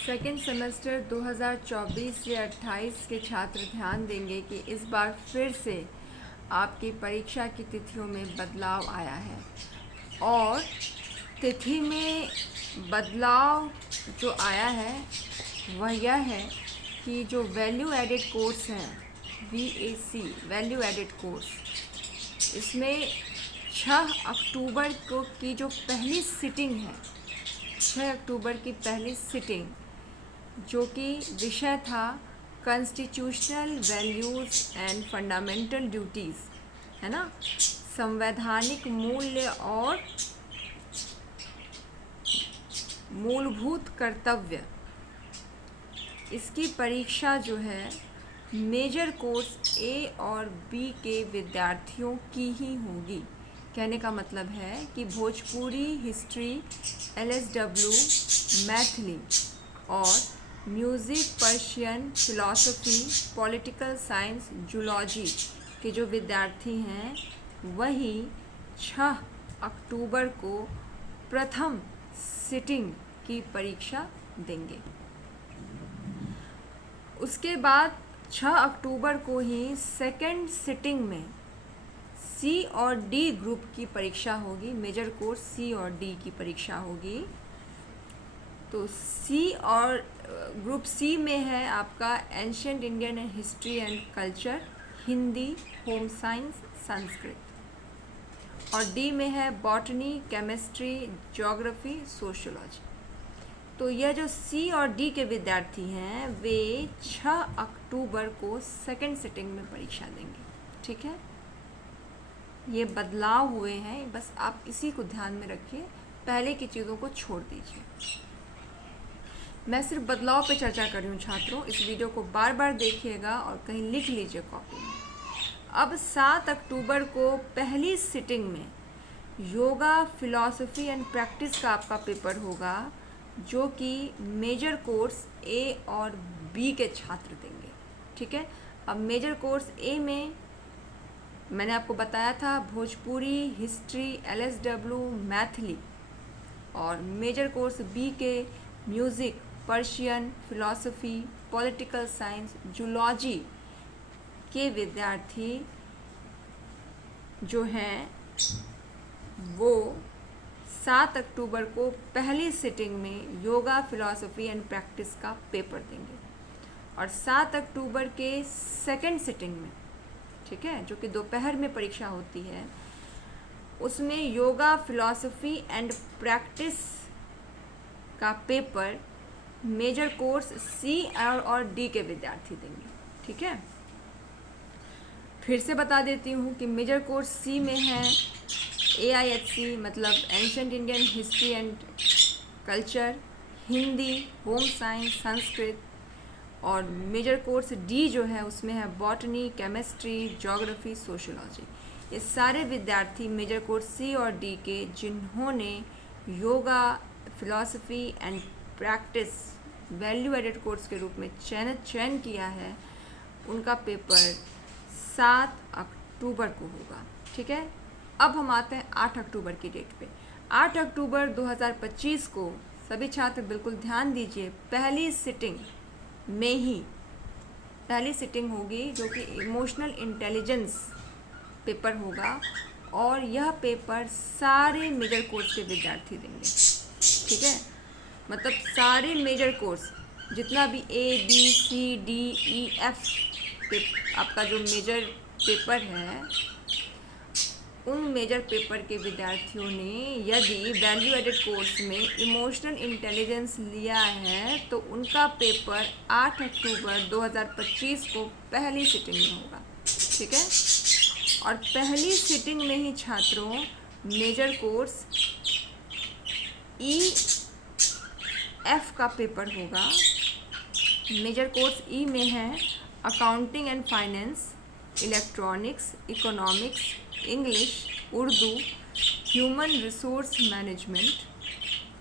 Second semester 2024 से 28 के छात्र ध्यान देंगे कि इस बार फिर से आपकी परीक्षा की तिथियों में बदलाव आया है और तिथि में बदलाव जो आया है वह यह है कि जो वैल्यू एडेड कोर्स हैं VAC वैल्यू एडेड कोर्स, इसमें 6 अक्टूबर को की जो पहली सिटिंग है, 6 अक्टूबर की पहली सिटिंग जो कि विषय था constitutional values and fundamental duties, है ना, संवैधानिक मूल्य और मूलभूत कर्तव्य। इसकी परीक्षा जो है मेजर कोर्स A और B के विद्यार्थियों की ही होगी। कहने का मतलब है कि भोजपुरी, हिस्ट्री, LSW, मैथिली और music, Persian, philosophy, political science, zoology के जो विद्यार्थी हैं वही 6 अक्टूबर को प्रथम सिटिंग की परीक्षा देंगे। उसके बाद 6 अक्टूबर को ही सेकेंड सिटिंग में C और D ग्रुप की परीक्षा होगी। मेजर कोर्स C और D की परीक्षा होगी। तो C और ग्रुप C में है आपका ancient Indian and history and culture, Hindi, home science, Sanskrit. और D में है बॉटनी, केमिस्ट्री, ज्योग्राफी, सोशियोलॉजी। तो यह जो C और D के विद्यार्थी हैं वे 6 अक्टूबर को सेकेंड सिटिंग में परीक्षा देंगे। ठीक है, ये बदलाव हुए हैं, बस आप इसी को ध्यान में रखिए, पहले की चीज़ों को छोड़ दीजिए। मैं सिर्फ बदलाव पे चर्चा कर रही हूँ छात्रों, इस वीडियो को बार बार देखिएगा और कहीं लिख लीजिए कॉपी में। अब 7 अक्टूबर को पहली सिटिंग में योगा, फिलॉसफी एंड प्रैक्टिस का आपका पेपर होगा जो कि मेजर कोर्स A और B के छात्र देंगे। ठीक है, अब मेजर कोर्स A में मैंने आपको बताया था भोजपुरी, हिस्ट्री, LSW, मैथिली, और मेजर कोर्स B के music, Persian, philosophy, political science, zoology के विद्यार्थी जो हैं वो 7 अक्टूबर को पहली सिटिंग में योगा, फिलॉसफी एंड प्रैक्टिस का पेपर देंगे। और 7 अक्टूबर के सेकेंड सिटिंग में, ठीक है, जो कि दोपहर में परीक्षा होती है, उसमें योगा, फिलॉसफी एंड प्रैक्टिस का पेपर मेजर कोर्स C और D के विद्यार्थी देंगे। ठीक है, फिर से बता देती हूँ कि मेजर कोर्स C में है AIHC मतलब ancient Indian history and culture, Hindi, home science, Sanskrit. और मेजर कोर्स D जो है उसमें है बॉटनी, केमिस्ट्री, ज्योग्राफी, सोशियोलॉजी। ये सारे विद्यार्थी मेजर कोर्स C और D के जिन्होंने yoga, philosophy and practice value added course के रूप में चयन किया है, उनका पेपर 7 अक्टूबर को होगा। ठीक है, अब हम आते हैं 8 अक्टूबर की डेट पे। 8 अक्टूबर 2025 को सभी छात्र बिल्कुल ध्यान दीजिए, पहली सिटिंग में ही पहली सिटिंग होगी जो कि इमोशनल इंटेलिजेंस पेपर होगा और यह पेपर सारे मेजर कोर्स के विद्यार्थी देंगे। ठीक है, मतलब सारे मेजर कोर्स जितना भी A, B, C, D, E, F आपका जो मेजर पेपर है, उन मेजर पेपर के विद्यार्थियों ने यदि वैल्यू एडेड कोर्स में इमोशनल इंटेलिजेंस लिया है तो उनका पेपर 8 अक्टूबर 2025 को पहली सिटिंग में होगा। ठीक है, और पहली सिटिंग में ही छात्रों मेजर कोर्स EF का पेपर होगा। मेजर कोर्स E में है accounting and finance, electronics, economics, English, Urdu, human resource management.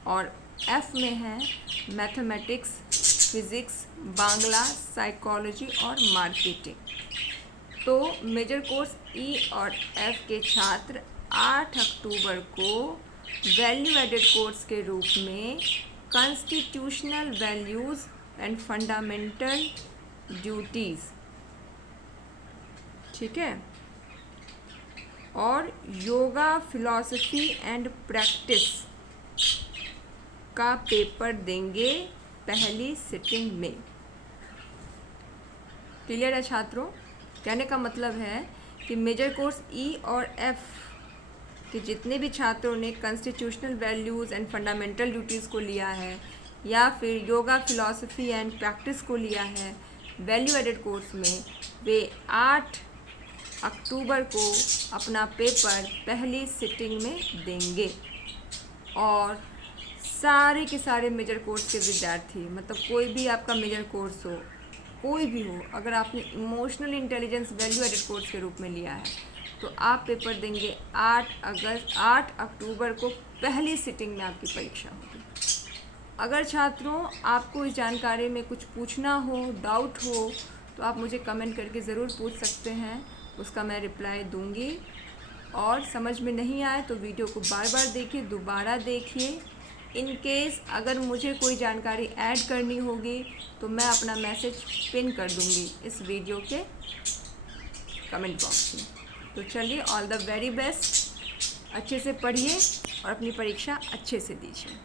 और F में है मैथमेटिक्स, फिज़िक्स, बांग्ला, साइकोलॉजी और मार्केटिंग। तो मेजर कोर्स E और F के छात्र 8 अक्टूबर को वैल्यू एडेड कोर्स के रूप में constitutional values and fundamental duties, ठीक है, और योगा फिलॉसफी एंड प्रैक्टिस का पेपर देंगे पहली सिटिंग में। क्लियर है छात्रों? कहने का मतलब है कि मेजर कोर्स ई और एफ कि जितने भी छात्रों ने constitutional values and fundamental duties को लिया है या फिर योगा फिलॉसफी एंड प्रैक्टिस को लिया है वैल्यू एडेड कोर्स में, वे 8 अक्टूबर को अपना पेपर पहली सिटिंग में देंगे। और सारे के सारे मेजर कोर्स के विद्यार्थी, मतलब कोई भी आपका मेजर कोर्स हो, कोई भी हो, अगर आपने emotional intelligence value added course के रूप में लिया है तो आप पेपर देंगे 8 अक्टूबर को पहली सिटिंग में आपकी परीक्षा होगी। अगर छात्रों आपको इस जानकारी में कुछ पूछना हो, डाउट हो, तो आप मुझे कमेंट करके ज़रूर पूछ सकते हैं, उसका मैं रिप्लाई दूंगी। और समझ में नहीं आए तो वीडियो को बार बार देखिए, दोबारा देखिए। इन केस अगर मुझे कोई जानकारी ऐड करनी होगी तो मैं अपना मैसेज पिन कर दूंगी इस वीडियो के कमेंट बॉक्स में। तो चलिए, ऑल द वेरी बेस्ट, अच्छे से पढ़िए और अपनी परीक्षा अच्छे से दीजिए।